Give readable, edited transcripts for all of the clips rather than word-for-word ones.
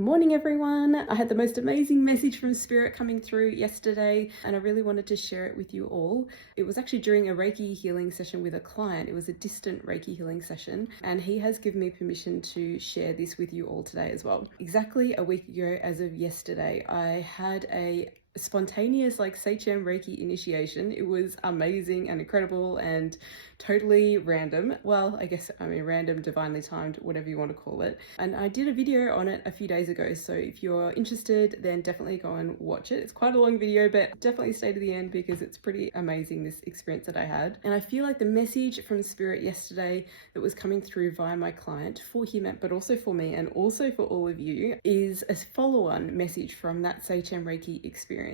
Morning everyone! I had the most amazing message from Spirit coming through yesterday and I really wanted to share it with you all. It was actually during a Reiki healing session with a client. It was a distant Reiki healing session and he has given me permission to share this with you all today as well. Exactly a week ago as of yesterday, I had a spontaneous Seichem Reiki initiation. It was amazing and incredible and totally random. Well, random, divinely timed, whatever you want to call it. And I did a video on it a few days ago, so if you're interested, then definitely go and watch it. It's quite a long video, but definitely stay to the end because it's pretty amazing, this experience that I had. And I feel like the message from Spirit yesterday that was coming through via my client for him, but also for me and also for all of you, is a follow-on message from that Seichem Reiki experience.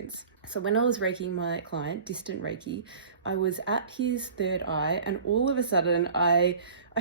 So when I was Reikiing my client, distant Reiki, I was at his third eye and all of a sudden I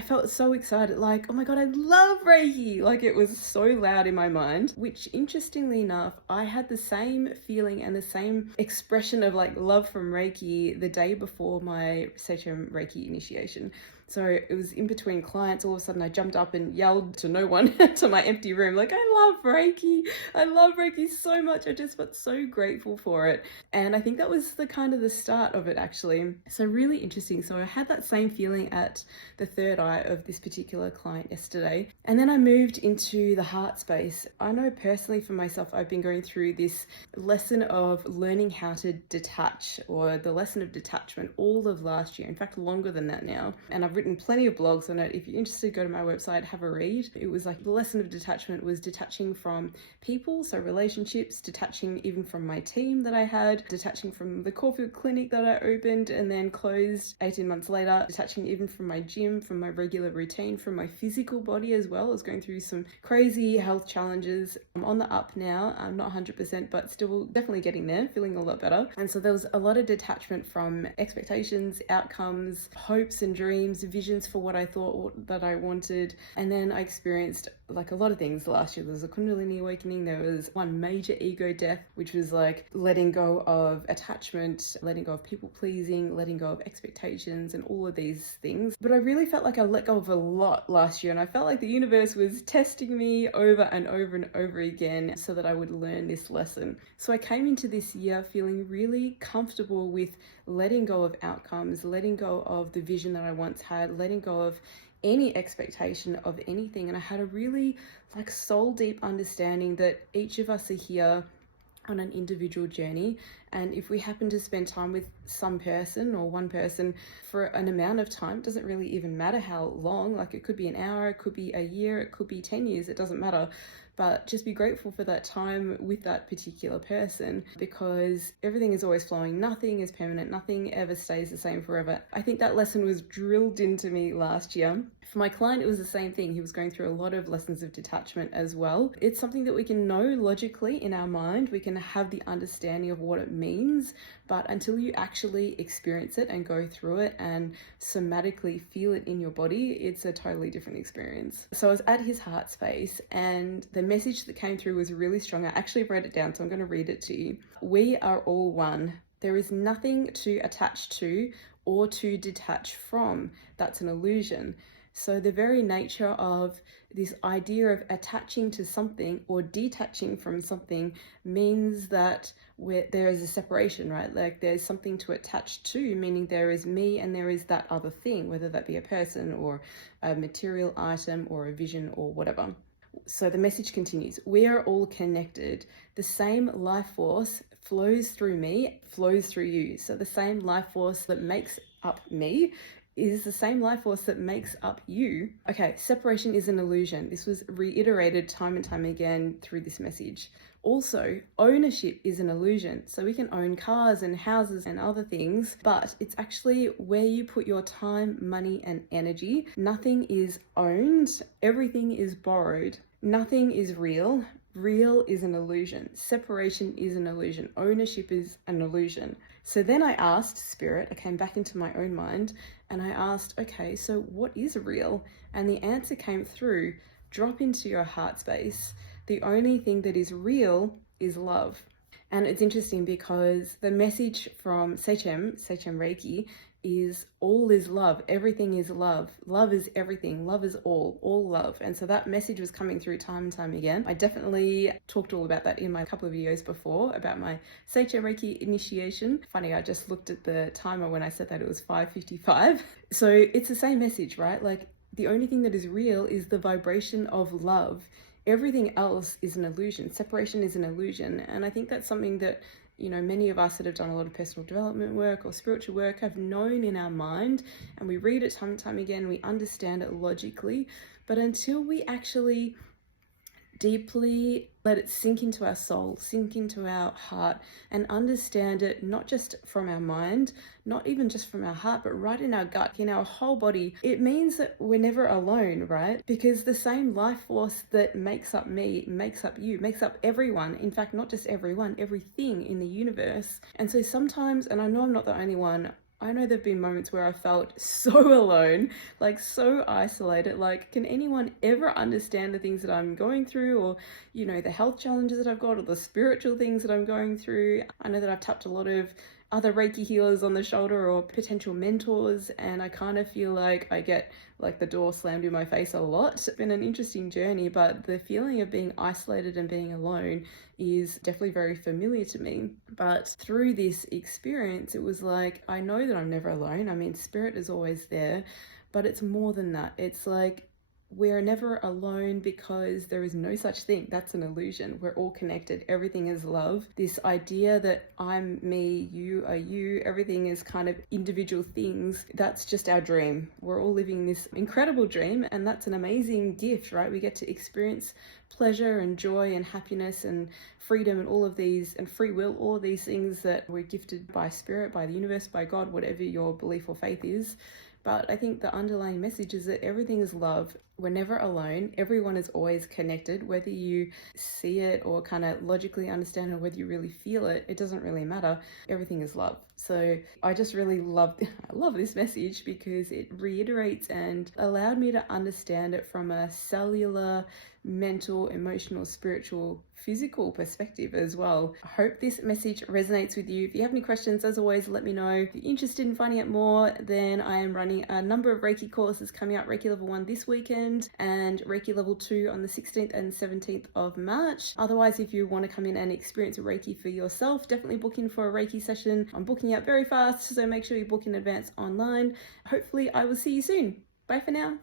felt so excited, like, oh my God, I love Reiki. Like, it was so loud in my mind, which interestingly enough, I had the same feeling and the same expression of love from Reiki the day before my Seichem Reiki initiation. So it was in between clients. All of a sudden I jumped up and yelled to no one to my empty room, like, I love Reiki. I love Reiki so much. I just felt so grateful for it. And I think that was the start of it actually. So really interesting. So I had that same feeling at the third eye of this particular client yesterday. And then I moved into the heart space. I know personally for myself, I've been going through this lesson of learning how to detach, or the lesson of detachment, all of last year. In fact, longer than that now. And I've written plenty of blogs on it. If you're interested, go to my website, have a read. It was the lesson of detachment was detaching from people, so relationships, detaching even from my team that I had, detaching from the Caulfield clinic that I opened and then closed 18 months later, detaching even from my gym, from my regular routine, from my physical body as well. I was going through some crazy health challenges. I'm on the up now. I'm not 100%, but still definitely getting there, feeling a lot better. And so there was a lot of detachment from expectations, outcomes, hopes and dreams, visions for what I thought that I wanted. And then I experienced a lot of things last year. There was a Kundalini awakening. There was one major ego death, which was letting go of attachment, letting go of people pleasing, letting go of expectations and all of these things. But I really felt like I let go of a lot last year, and I felt like the universe was testing me over and over and over again so that I would learn this lesson. So I came into this year feeling really comfortable with letting go of outcomes, letting go of the vision that I once had, letting go of any expectation of anything. And I had a really soul deep understanding that each of us are here on an individual journey, and if we happen to spend time with some person or one person for an amount of time, it doesn't really even matter how long. It could be an hour, it could be a year, it could be 10 years, it doesn't matter. But just be grateful for that time with that particular person, because everything is always flowing. Nothing is permanent. Nothing ever stays the same forever. I think that lesson was drilled into me last year. For my client, it was the same thing. He was going through a lot of lessons of detachment as well. It's something that we can know logically in our mind. We can have the understanding of what it means, but until you actually experience it and go through it and somatically feel it in your body, it's a totally different experience. So I was at his heart space and the message that came through was really strong. I actually wrote it down, so I'm going to read it to you. We are all one. There is nothing to attach to or to detach from. That's an illusion. So the very nature of this idea of attaching to something or detaching from something means that there is a separation, right? There's something to attach to, meaning there is me and there is that other thing, whether that be a person or a material item or a vision or whatever. So the message continues. We are all connected. The same life force flows through me, flows through you. So the same life force that makes up me is the same life force that makes up you. Okay, separation is an illusion. This was reiterated time and time again through this message. Also, ownership is an illusion. So we can own cars and houses and other things, but it's actually where you put your time, money, and energy. Nothing is owned. Everything is borrowed. Nothing is real. Real is an illusion. Separation is an illusion. Ownership is an illusion. So then I asked Spirit, I came back into my own mind and I asked, okay, so what is real? And the answer came through, drop into your heart space. The only thing that is real is love. And it's interesting because the message from Seichem Reiki is all is love. Everything is love. Love is everything. Love is all love. And so that message was coming through time and time again. I definitely talked all about that in my couple of videos before about my Seicho Reiki initiation. Funny, I just looked at the timer when I said that it was 5:55. So it's the same message, right? Like, the only thing that is real is the vibration of love. Everything else is an illusion. Separation is an illusion. And I think that's something that, many of us that have done a lot of personal development work or spiritual work have known in our mind, and we read it time and time again, we understand it logically, but until we actually deeply let it sink into our soul, sink into our heart, and understand it not just from our mind, not even just from our heart, but right in our gut, in our whole body, it means that we're never alone, right? Because the same life force that makes up me, makes up you, makes up everyone. In fact, not just everyone, everything in the universe. And so sometimes, and I know I'm not the only one, I know there have been moments where I felt so alone, like so isolated. Like, can anyone ever understand the things that I'm going through, or, the health challenges that I've got, or the spiritual things that I'm going through? I know that I've tapped a lot of other Reiki healers on the shoulder or potential mentors, and I kind of feel like I get like the door slammed in my face a lot. It's been an interesting journey, but the feeling of being isolated and being alone is definitely very familiar to me. But through this experience, it was like, I know that I'm never alone. I mean, spirit is always there, but it's more than that. It's like, we're never alone because there is no such thing. That's an illusion. We're all connected. Everything is love. This idea that I'm me, you are you, everything is kind of individual things, that's just our dream. We're all living this incredible dream, and that's an amazing gift, right? We get to experience pleasure and joy and happiness and freedom and all of these, and free will, all of these things that we're gifted by spirit, by the universe, by God, whatever your belief or faith is. But I think the underlying message is that everything is love. We're never alone. Everyone is always connected. Whether you see it or kind of logically understand it, or whether you really feel it, it doesn't really matter. Everything is love. So I just really I love this message because it reiterates and allowed me to understand it from a cellular, mental, emotional, spiritual, physical perspective as well. I hope this message resonates with you. If you have any questions, as always, let me know. If you're interested in finding out more, then I am running a number of Reiki courses coming out. Reiki Level 1 this weekend and Reiki Level 2 on the 16th and 17th of March. Otherwise, if you want to come in and experience Reiki for yourself, definitely book in for a Reiki session. I'm booking out very fast, so make sure you book in advance online. Hopefully, I will see you soon. Bye for now.